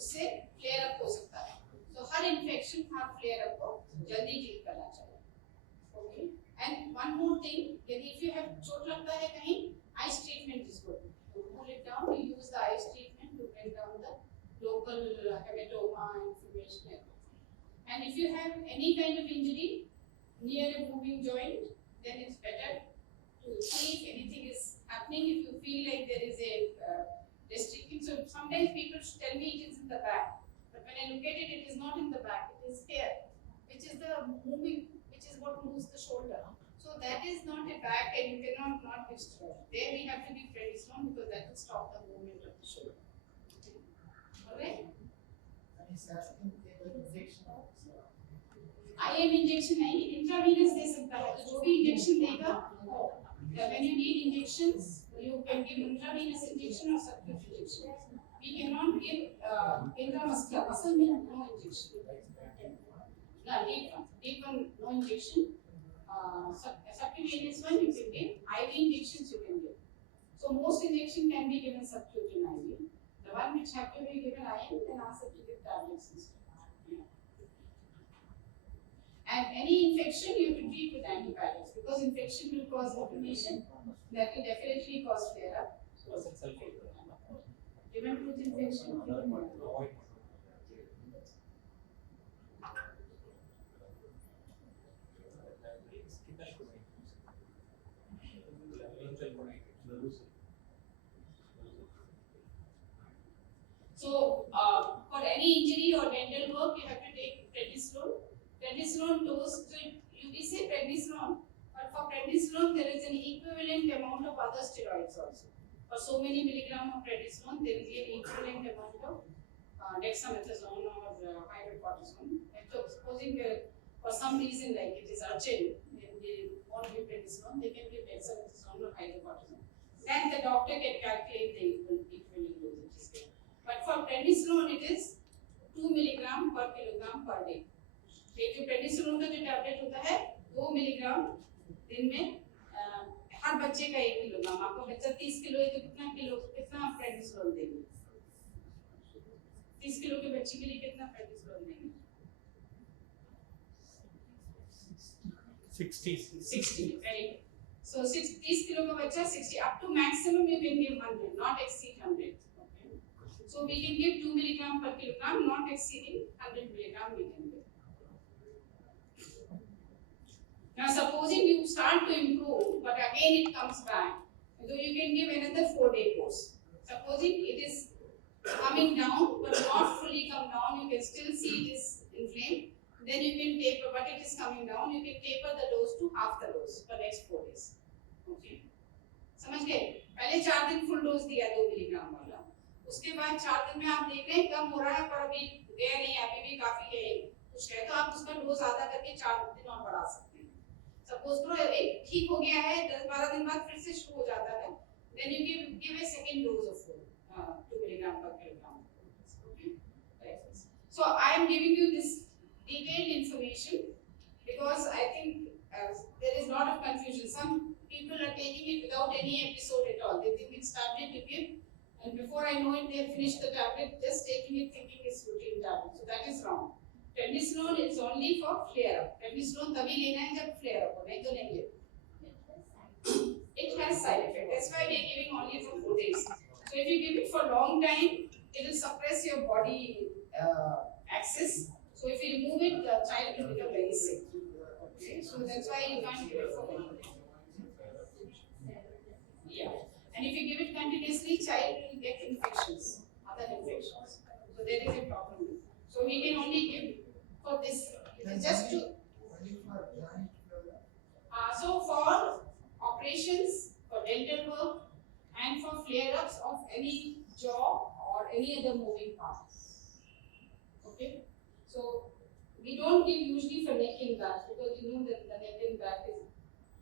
उससे flare up हो सकता है. So हर इन्फेक्शन हर फ्लेयर अप को जल्दी डील करना चाहिए. Okay. And one more thing, यदि if you have चोट लगता है कहीं, ice treatment is good. You cool it down, you use the ice treatment to bring down the local hematoma, inflammation. And if you have any kind of injury near a moving joint, then it's better to see if anything is happening. If you feel like there is a restriction, so sometimes people tell me it is in the back, but when I look at it, it is not in the back. It is here, which is the moving, which is what moves the shoulder. So that is not a back, and you cannot not give stroke. There we have to be prednisone because that will stop the movement of the shoulder. Alright? IM injection नहीं, intravenous दे सकता है. तो जो भी injection देगा, when you need injections, you can give intravenous injection or subcutaneous injection. We cannot give intramuscular muscle means no injection. No, deep one no injection. Subcutaneous one you can give. IV injections you can give. So most injection can be given subcutaneous IV. The one which have to be given IM, then ask them to give tablets instead. And any infection you have to treat with antibiotics because infection will cause inflammation. That will definitely cause flare up. Given tooth infection. So, for any injury or dental work, you have to take prednisone. Prednisone dose, so you say prednisone, but for prednisone there is an equivalent amount of other steroids also. For so many milligram of prednisone, there will be an equivalent amount of dexamethasone or hydrocortisone. And so supposing for some reason like it is urgent, they won't give prednisone, they can give dexamethasone or hydrocortisone. Then the doctor can calculate the equivalent dosage. But for prednisone it is 2 milligram per kilogram per day. जो प्रेडिसोन का जो tablet होता है 2 milligram दिन में हर बच्चे का 1 kilogram. आपका बच्चा 30 किलो है तो कितना प्रेडिसोन देंगे? 30 किलो के बच्चे के लिए कितना प्रेडिसोन देंगे? 60. Very good. So 30 किलो का बच्चा 60 up to maximum you can give 100, not exceed 100. Okay. So we can give 2 milligram per kilogram, not exceeding 100 milligram we can give. Now supposing you start to improve, but again it comes back, so you can give another 4-day course. Supposing it is coming down, but not fully come down, you can still see it is inflamed, then you can taper, but it is coming down, you can taper the dose to half the dose for next 4 days. Okay? समझ गए? पहले 4 दिन full dose दिया 2 milligram वाला, उसके बाद 4 दिन में आप देख रहे हैं कम हो रहा है पर अभी गया नहीं, अभी भी काफी है कुछ है, तो आप उसका डोज आधा करके 4 दिन और बढ़ा सकते हैं. सपोज करो एक ठीक हो गया है, 10-12 दिन बाद फिर से शुरू हो जाता है, then you give a second dose of 2 milligram per kilogram. Okay? Right. So I am giving you this detailed information because I think there is a lot of confusion. Some people are taking it without any episode at all. They think it's tablet to give, and before I know it, they have finished the tablet, just taking it thinking it's routine tablet. So that is wrong. Prednisone is only for flare up. Prednisone तभी लेना है जब flare up हो, नहीं तो नहीं लेना. It has side effect. That's why we are giving only for 4 days. So if you give it for long time, it will suppress your body axis. So if you remove it, the child will become very sick. Okay? So that's why you can't give it for long. Yeah. And if you give it continuously, child will get infections, other infections. So there is a problem. So we can only give for this. It is just to. So for operations, for dental work, and for flare-ups of any jaw or any other moving parts. Okay. So we don't give usually for neck and back because you know that the neck and back is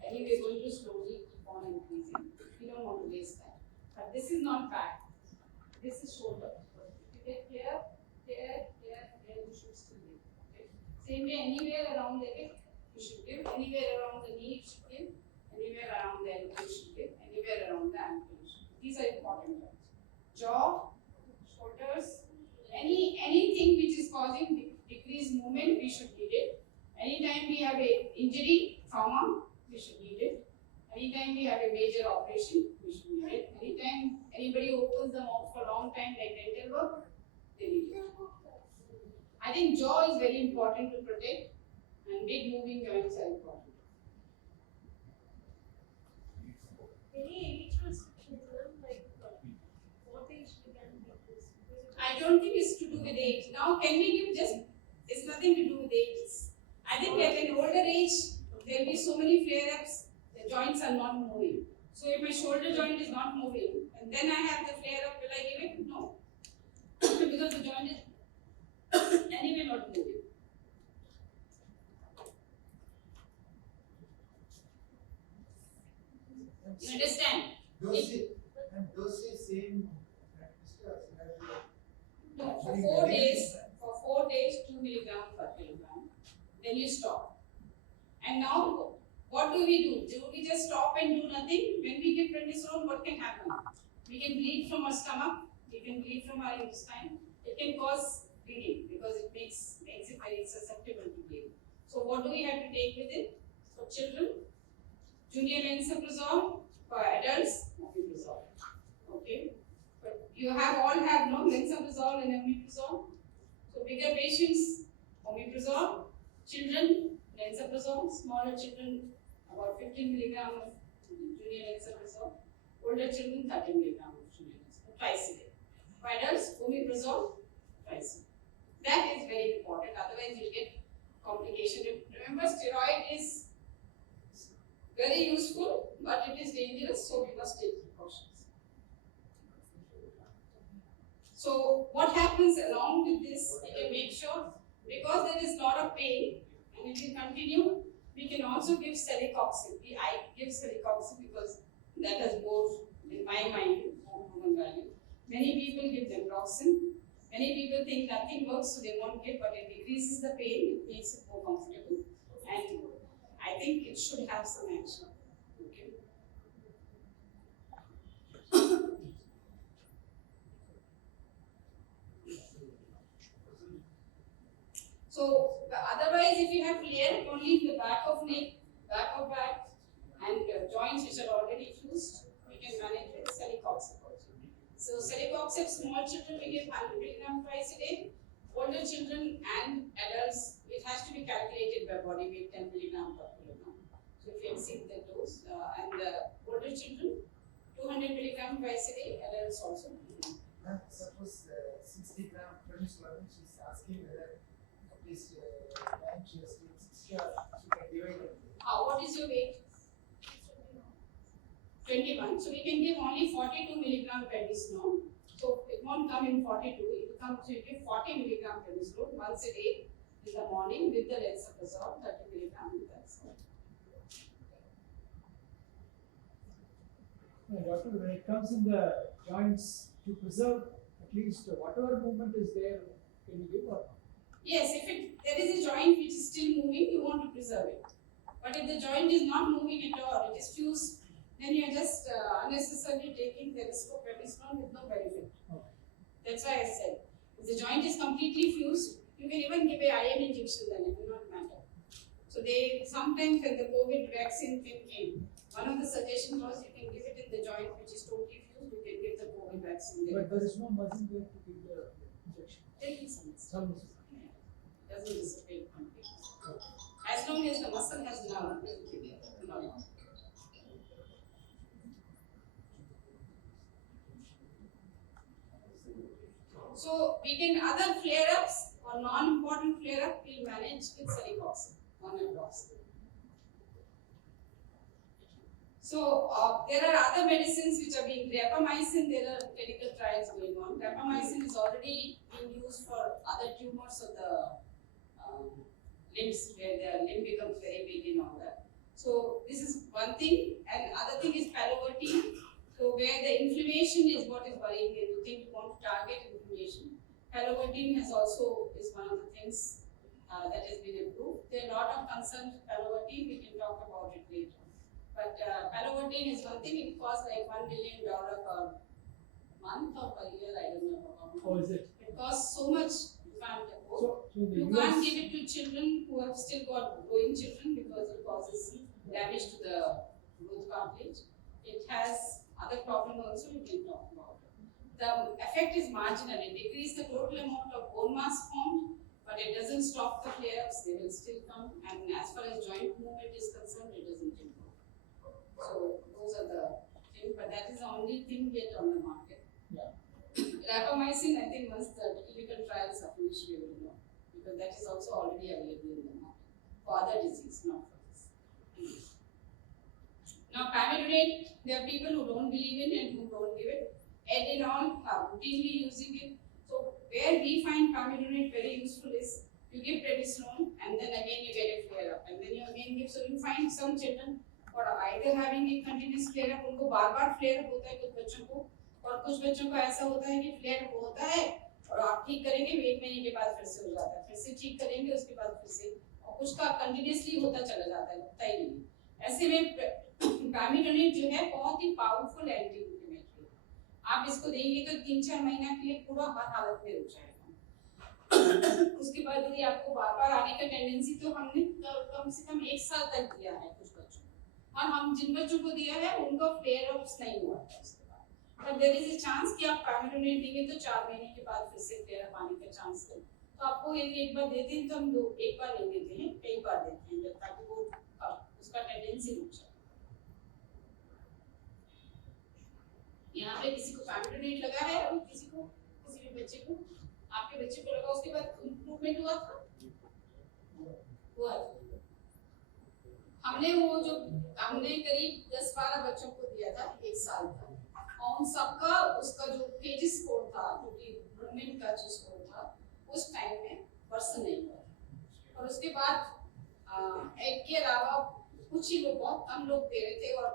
anyway going to slowly keep on increasing. We don't want to waste that. But this is not back. This is shoulder. If you get here, you should still give. Okay. Same way, anywhere around the hip, you should give. Anywhere around the knee, you should give. Anywhere around the elbow, you should give. Anywhere around the ankle, you should give. These are important ones. Jaw, shoulders, any causing decreased movement, we should need it. Anytime we have a injury, trauma, we should need it. Anytime we have a major operation, we should need it. Anytime anybody opens the mouth for a long time, like dental work, they need it. I think jaw is very important to protect, and big moving joints are important. Any age restrictions, like what age we can give this? I don't think it's to do with age. Now, can we give just, it's nothing to do with age. I think at an older age, there will be so many flare-ups, the joints are not moving. So if my shoulder joint is not moving, and then I have the flare-up, will I give it? No. Because the joint is anyway not moving. You understand? Those same No, for 4 days, 2 milligram per kilogram. Then you stop. And now, what do we do? Do we just stop and do nothing? When we give prednisolone, what can happen? We can bleed from our stomach, we can bleed from our intestine. It can cause bleeding because it makes it very susceptible to bleeding. So what do we have to take with it? For children, junior lansoprazole. For adults, omeprazole. Okay? But you all have no lansoprazole and omeprazole. So bigger patients, omeprazole. Children, lansoprazole. Smaller children, about 15 milligram of junior lansoprazole. Older children, 30 milligram of junior lansoprazole. Twice a day. For adults, omeprazole, twice a day. That is very important. Otherwise, you get complication. Remember, steroid is very useful, but it is dangerous, so we must take precautions. So what happens along with this, we can make sure, because there is a lot of pain and it will continue, we can also give celecoxib. I give celecoxib because that has more, in my mind, more human value. Many people give naproxen. Many people think nothing works, so they won't give, but it decreases the pain, it makes it more comfortable. And I think it should have some action. Okay. So otherwise, if you have flare only in the back of neck, back of back, and joints which are already fused, we can manage with celecoxib also. So celecoxib, small children we give 100 milligram twice a day. Older children and adults, it has to be calculated by body weight, 10 milligram per kilogram. So if you exceed the dose, and older children, 200 milligram twice a day, adults also. Suppose 60 gram prednisolone, she's asking whether at least time she has to 60 or she can divide it. What is your weight? 21. So we can give only 42 milligram prednisolone. So it won't come in 42. It will come to give 40 milligram prednisolone once a day in the morning with the lansoprazole, 30 milligram. That's all. Doctor, when it comes in the joints, to preserve at least whatever movement is there, can you give or? Yes, if there is a joint which is still moving, you want to preserve it. But if the joint is not moving at all, it is fused, then you are just unnecessarily taking the risk of prednisolone with no benefit. Okay. That's why I said, if the joint is completely fused, you can even give a iron injection, then it will not matter. So they sometimes when the COVID vaccine thing came, one of the suggestions was you can give it in the joint which is totally fused, you can give the COVID vaccine there. But there is no muscle there to give the injection. There is some. Some muscle. Doesn't dissipate completely. As long as the muscle has nerve, it will be normal. So we can other flare-ups or non-important flare-up we'll manage with celecoxib, naproxen. So there are other medicines which are being rapamycin. There are clinical trials going on. Rapamycin is already being used for other tumors of the limbs where the limb becomes very big and all that. So this is one thing, and other thing is palovarotene. So where the inflammation is what is worrying, and you think you want to target inflammation. Palovarotene is one of the things that has been approved. There are a lot of concerns with palovarotene. We can talk about it later. But palovarotene is one thing. It costs like $1 million per month or per year. I don't know how much. Oh, is it? It costs so much. You can't afford. So in the You can't US, give it to children who have still got growing children because it causes damage to the growth cartilage. It has other problem also we can talk about. The effect is marginal. It decreases the total amount of bone mass formed, but it doesn't stop the flare-ups. They will still come. And as far as joint movement is concerned, it doesn't improve. So those are the things, but that is the only thing yet on the market. yeah. Rapamycin, I think once the clinical trials are finished, we will know. Because that is also already available in the market for other disease, not for this. Now, pamidronate, there are people who don't believe in and who don't give it. Edinol are routinely using it. So, where we find pamidronate very useful is you give prednisolone and then again you get a flare up and then you again give. So, you find some children who are either having a continuous flare up, उनको बार-बार flare up होता है कुछ बच्चों को और कुछ बच्चों को ऐसा होता है कि flare up होता है और आप ठीक करेंगे एक महीने के बाद फिर से हो जाता है फिर से ठीक करेंगे उसके बाद फिर से और कुछ का कंटिन्यूअसली होता चला जाता है लगता ही नहीं ऐसे में पैमिडोनेट जो है बहुत ही पावरफुल एंटी इंफ्लेमेटरी आप इसको देंगे तो 3-4 महीना के लिए पूरा हर हालत में रुक जाएगा उसके बाद यदि आपको बार-बार आने का टेंडेंसी तो हमने कम से कम 1 साल तक दिया है कुछ बच्चों को और हम जिन बच्चों को दिया है उनको फ्लेयर अप्स नहीं हुआ है उसके बाद पर देयर इज अ चांस कि आप पैमिडोनेट देंगे तो 4 महीने के बाद फिर से फ्लेयर अप आने का चांस है तो आपको यदि एक बार देते हैं तो हम एक बार नहीं देते हैं कई बार देते हैं जब तक वो उसका टेंडेंसी रुक जाए यहाँ पे किसी को पैमिडोनेट लगा है और किसी भी बच्चे को आपके बच्चे को लगा उसके बाद इंप्रूवमेंट हुआ था हमने करीब 10-12 बच्चों को दिया था 1 साल तक और उन सबका उसका जो पेज स्कोर था क्योंकि मूवमेंट का जो स्कोर था उस टाइम में वर्सन नहीं हुआ और उसके बाद एक के अलावा कुछ ही लोग बहुत कम लोग दे रहे थे और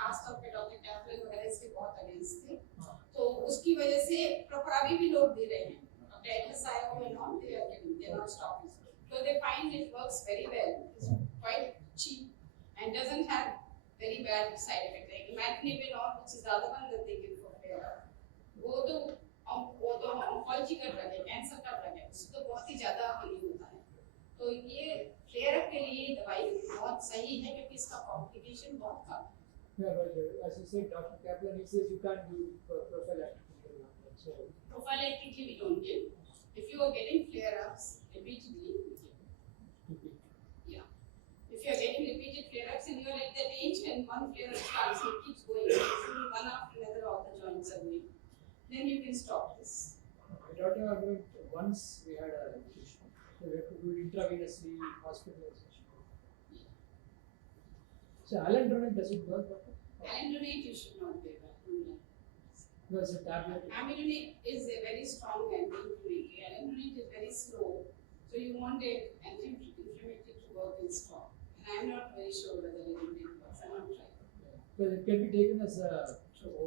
खास तौर पे डॉक्टर कैप्टन वगैरह इसके बहुत अगेंस्ट थे तो उसकी वजह से प्रॉपरावी भी लोग दे रहे हैं डॉक्टर एडसायो and all they are giving they not stopping so they find it works very well it's quite cheap and doesn't have very bad side effect like imatinib and all which is the other one that they give for flare वो तो oncology का drug है cancer का drug है उससे तो बहुत ही ज्यादा हानि होता है तो ये फ्लेयर अप के लिए दवाई बहुत सही है क्योंकि इसका कॉम्प्लिकेशन बहुत कम है Yeah, but as you said, Dr. Kaplan, he says you can't do prophylactic. So prophylactically we don't give. If you are getting flare-ups repeatedly, we give. Yeah. If you are getting repeated flare-ups and you are at that age and one flare-up starts, it keeps going, one after another, all the joints are going, then you can stop this. My daughter, once we had a issue, so we have to do it intravenously, hospitalization. So alendronate does it work? Alendronate you should not give. No, it's a tablet. Amidonate is a very strong anti-inflammatory. Alendronate is very slow, so you want an anti-inflammatory to work in strong. And I am not very sure whether alendronate works. I have not tried. Because it can be taken as a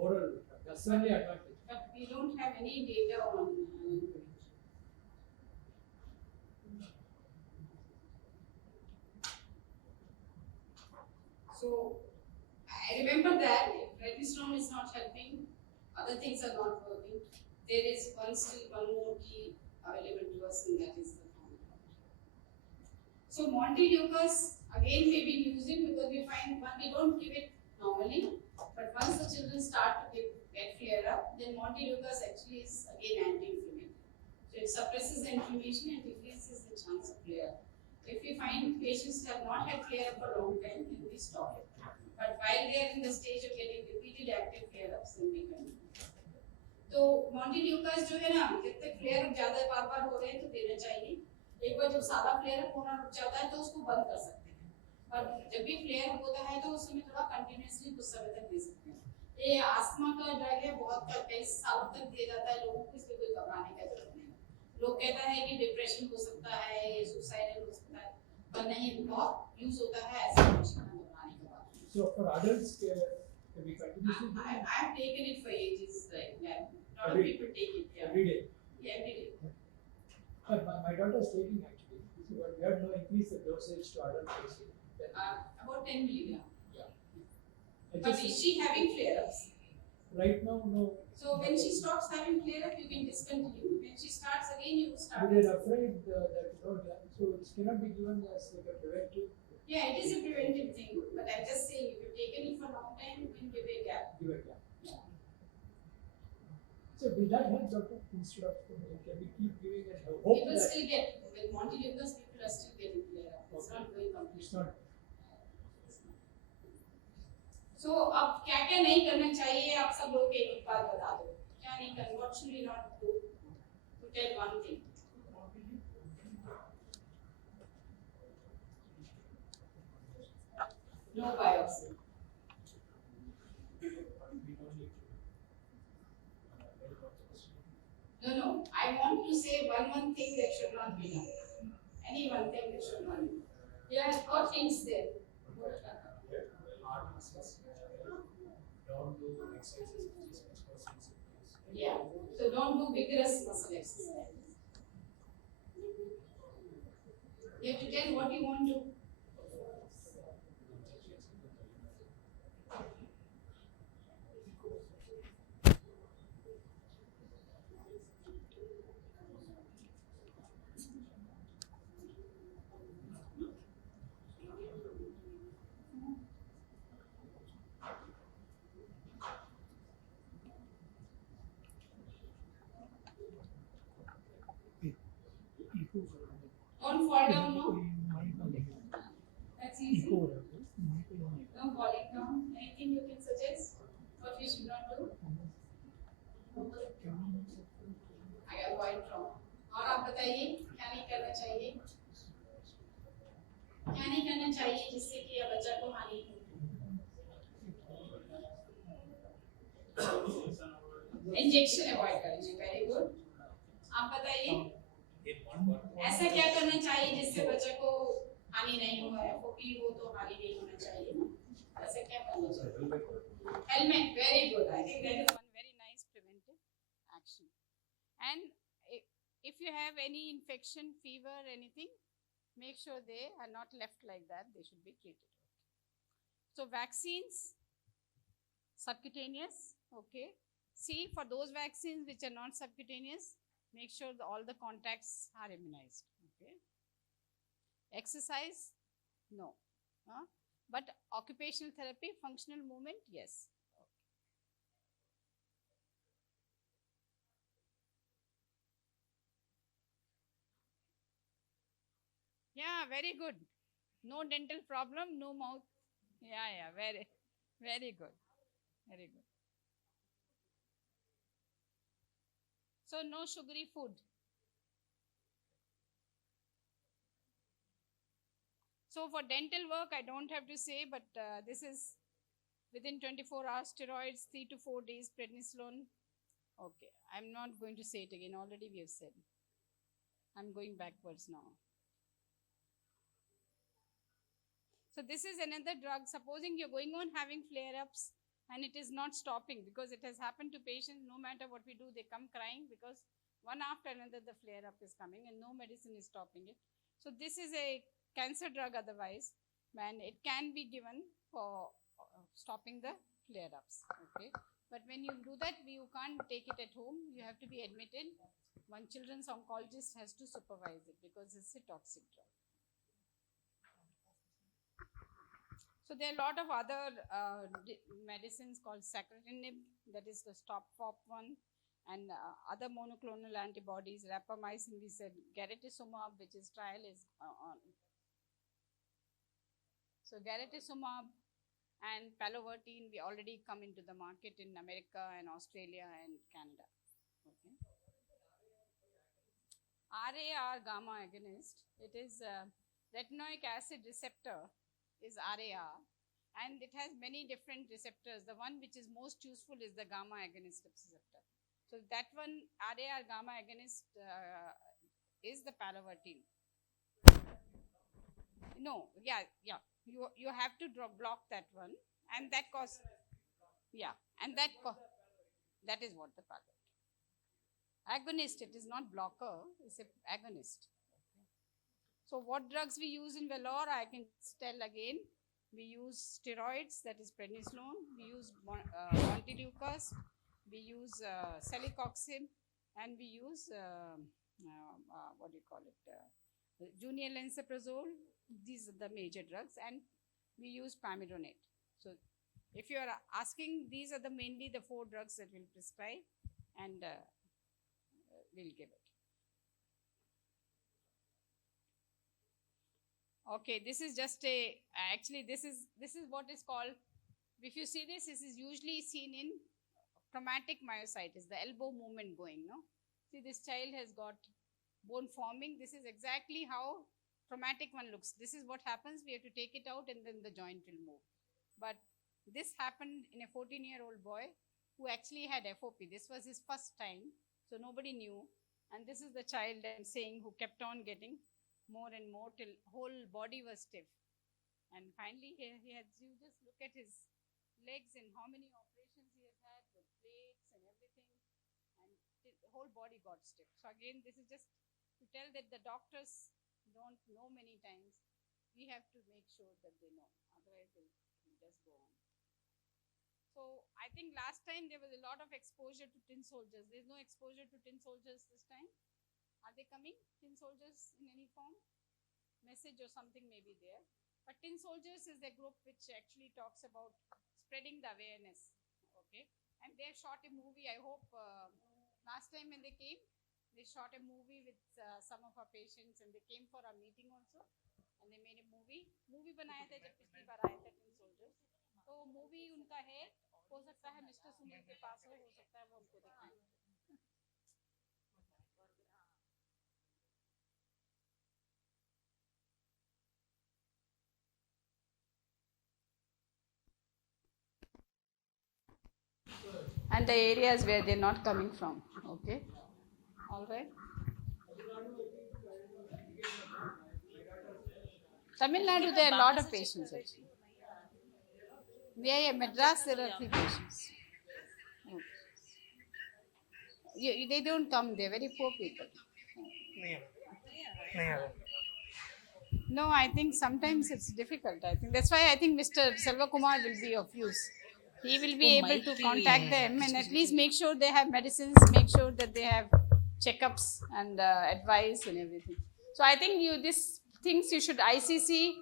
oral. That's only advantage. But we don't have any data on alendronate. So I remember that if prednisolone is not helping, other things are not working. There is one more key available to us, and that is the pharmacology. So Montelukast again may be using because we find we don't give it normally, but once the children start to get flare up, then Montelukast actually is again anti-inflammatory. So it suppresses the inflammation and decreases the chance of flare up. If we find patients have not had flare up for a long time, then we stop it. But while they are in the stage of getting repeated active flare-ups, then we continue. तो Montelukast जो है ना, जब तक flare-up ज़्यादा बार-बार हो रहे हैं तो देना चाहिए. एक बार जब सारा flare-up होना रुक जाता है तो उसको बंद कर सकते हैं. पर जब भी flare-up होता है तो उस समय थोड़ा continuously कुछ समय तक दे सकते हैं. ये आस्थमा का ड्रग है, बहुत कई सालों तक दिया जाता है लोगों को, इसलिए कोई घबराने का जरूरत नहीं. लोग कहता है कि डिप्रेशन हो सकता है, ये सुसाइडल हो सकता है, पर नहीं बहुत यूज होता है ऐसा कुछ घबराने के बाद. So for adults, can we continuously? I have taken it for ages. Like a lot of people take it. Yeah. Every day. Yeah, every day. My daughter is taking actually. So but we have no increase the dosage to adult patients. About 10 milligram. Yeah. But is she having flare-ups? Right now, no. So when she stops having flare up, you can discontinue. When she starts again, you start. But they're afraid that so it cannot be given as like a preventive. Yeah, it is a preventive thing, but I'm just saying if you've taken it for a long time, you can give a gap. Give it, yeah. So will that help, doctor? Instead of can we keep giving and hope People that still get, with multilinguals, people are still getting flare up. It's not going completely. it's not. So अब क्या क्या नहीं करना चाहिए आप सब लोग एक एक बार बता दो क्या नहीं करना what should we not do to tell one thing no biopsy no I want to say one thing that should not be done any one thing that should not be done you have got things there Don't do exercises which cause symptoms. yeah so don't do vigorous muscle exercise you have to tell what you want to don't fall down no that's easy no falling down anything you can suggest what we should not do I avoid trauma और आप बताइए क्या नहीं करना चाहिए क्या नहीं करना चाहिए जिससे कि यह बच्चा को हानि हो इंजेक्शन अवॉइड करिए वेरी गुड आप बताइए ऐसा क्या करना चाहिए जिससे बच्चे को हानि नहीं हो FOP हो तो हानि नहीं होना चाहिए ना ऐसा क्या करना चाहिए helmet very good I think that is one very nice preventive action and if you have any infection fever anything make sure they are not left like that they should be treated so vaccines subcutaneous okay see for those vaccines which are not subcutaneous make sure all the contacts are immunized okay exercise no but occupational therapy functional movement yes yeah very good no dental problem no mouth yeah very good very good so no sugary food so for dental work I don't have to say but this is within 24 hours steroids 3 to 4 days prednisolone okay I'm not going to say it again already we have said I'm going backwards now so this is another drug supposing you're going on having flare-ups and it is not stopping because it has happened to patients no matter what we do they come crying because one after another the flare-up is coming and no medicine is stopping it so this is a cancer drug otherwise and it can be given for stopping the flare-ups okay but when you do that you can't take it at home you have to be admitted one children's oncologist has to supervise it because it's a toxic drug so there are a lot of other medicines called sacratinib that is the stop FOP one and other monoclonal antibodies rapamycin we said garetosmab which is trial is on so garetosmab and palovartine we already come into the market in America and Australia and Canada okay RAR gamma agonist it is retinoic acid receptor is RAR and it has many different receptors the one which is most useful is the gamma agonist receptor so that one RAR gamma agonist is the palovartine no yeah you have to block that one and that cause yeah and that is what the palovartine agonist it is not blocker it's a agonist okay. So what drugs we use in Vellore I can tell again We use steroids, that is prednisolone. We use montelukast. We use celecoxib, and we use what do you call it? Junior lansoprazole. These are the major drugs, and we use pamidronate. So, if you are asking, these are the mainly the 4 drugs that we'll prescribe, and we'll give it. Okay, this is just a, actually this is what is called, if you see this is usually seen in traumatic myositis, the elbow movement going, no? See, this child has got bone forming. This is exactly how traumatic one looks. This is what happens. We have to take it out and then the joint will move. But this happened in a 14-year-old boy who actually had FOP. This was his first time, so nobody knew. And this is the child I'm saying who kept on getting more and more till whole body was stiff. And finally, he had, you just look at his legs and how many operations he has had with plates and everything, and the whole body got stiff. So again, this is just to tell that the doctors don't know many times. We have to make sure that they know, otherwise they'll just go on. So I think last time there was a lot of exposure to tin soldiers. There's no exposure to tin soldiers this time. Are they coming, tin soldiers, in any form? Message or something may be there. But tin soldiers is a group which actually talks about spreading the awareness. Okay. And they shot a movie, I hope, last time when they came, they shot a movie with some of our patients, and they came for our meeting also. And they made a movie. Movie बनाया था जब पिछली बार आए थे tin soldiers. तो movie उनका है, हो सकता है मिस्टर सुनील के पास हो सकता है वो उनको दिखाएं. And the areas where they're not coming from. Okay. All right. Tamil Nadu, there are a lot of patients actually. Yeah, Madras, there are 3 patients. Okay. They don't come, they're very poor people. No, I think sometimes it's difficult. I think that's why I think Mr. Selvakumar will be of use. He will be able to contact them and at least make sure they have medicines, make sure that they have checkups and advice and everything. So I think these things you should ICC,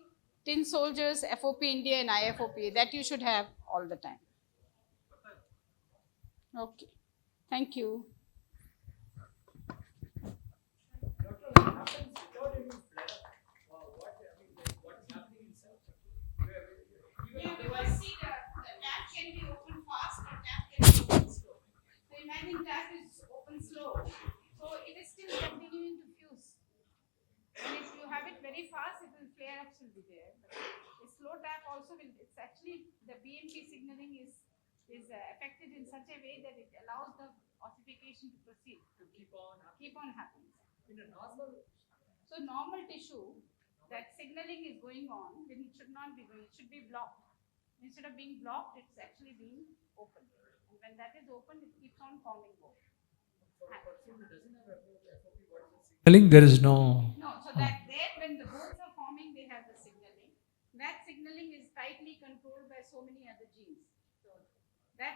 tin soldiers, FOP India and IFOP, that you should have all the time. Okay. Thank you. Doctor, what happens without any flare up? What is happening inside? Yeah, because see, the tap can be open fast or tap can be open slow. So imagine tap is open slow. So it is still continuing to fuse. And if you have it very fast, it will flare ups will be there. But a slow tap also will, it's actually the BMP signaling is affected in such a way that it allows the ossification to proceed. To keep on happening. Keep on happening. In a normal. So normal tissue, that signaling is going on, then it should not be going, it should be blocked. Instead of being blocked, it's actually being open. And when that is open, it keeps on forming more. For a person who doesn't have FOP, what is the signaling? There is no